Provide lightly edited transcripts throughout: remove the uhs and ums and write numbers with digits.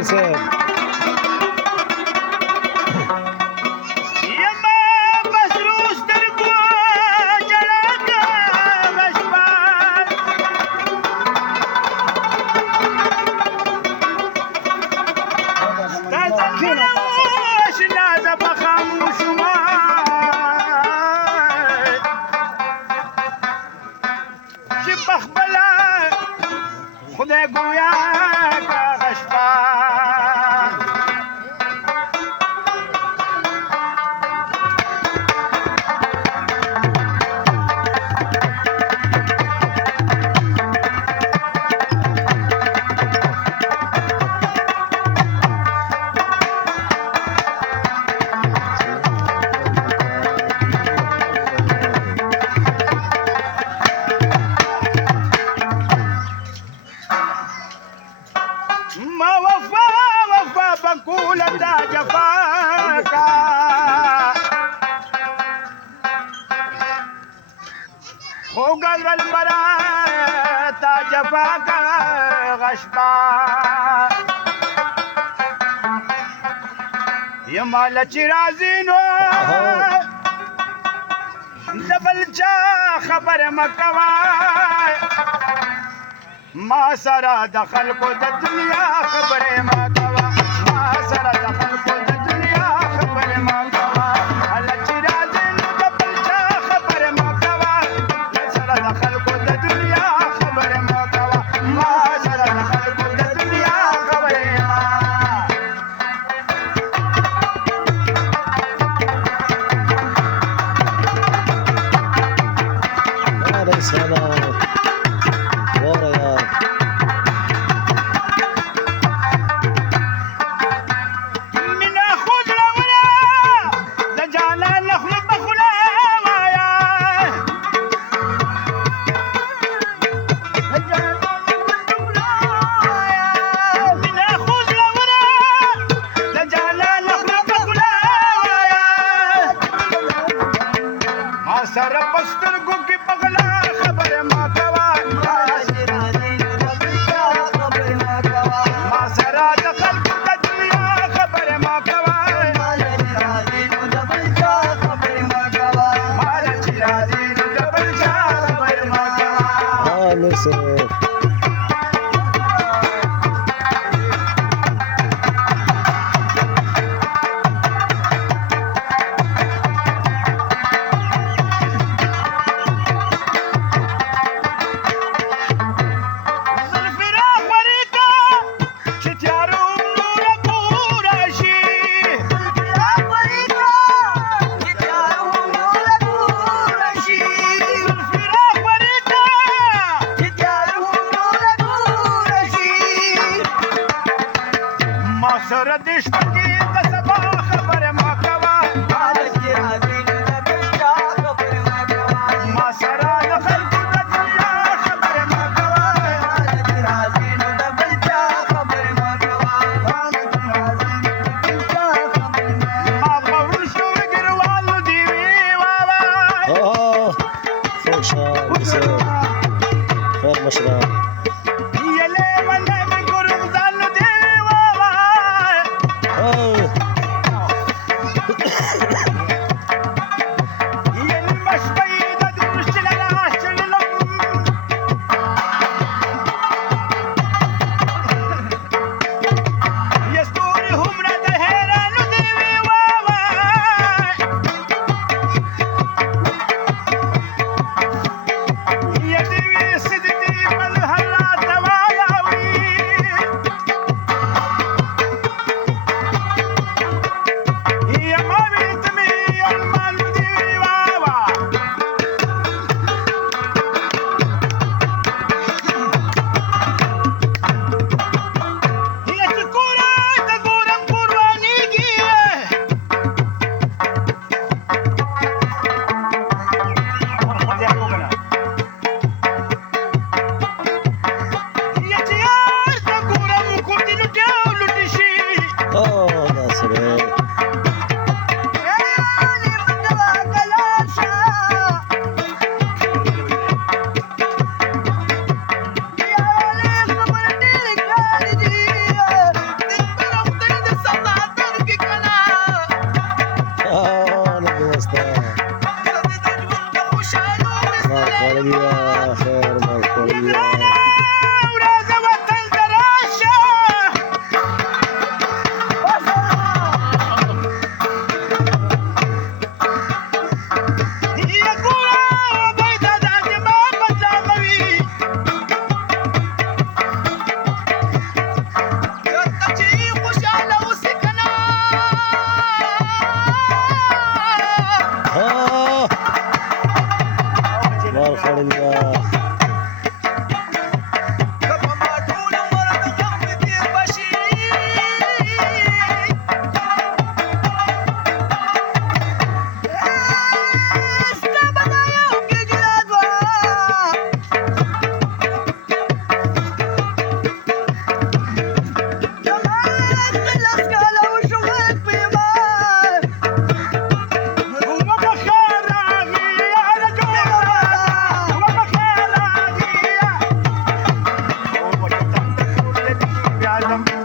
امیر صاحب خدای گویا کا غشبا ما وفا وفا بقول دا جفاكا خوغل المرا تا جفاكا غشبا يما لچرازينو دبل چا خبر مکوا ما سره د خلکو د دنیا خبرې ما کوه ما سره د خلکو د دنیا خبرې ما کوه هله چې راځې نو د بل چا خبرې ما کوه ما سره د خلکو د دنیا خبرې ما کوه ما سره د خلکو د دنیا خبرې ما سره پسترګو کې پغلا خبره ما کوه ما سره د خلکو د دنیا خبره ما کوه ما چې راځي نو د بل چا خبره ما کوه امیر صاحب سره د شپږې د سبا خبره ما کوه ما سره د خلکو د دنیا خبره ما کوه ما په وروستو ګروالو دي وی وای خوشا امیر صاحب خیر مشره یلې ولې مې ګورم ځانو دي وای Oh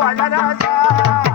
والا راځه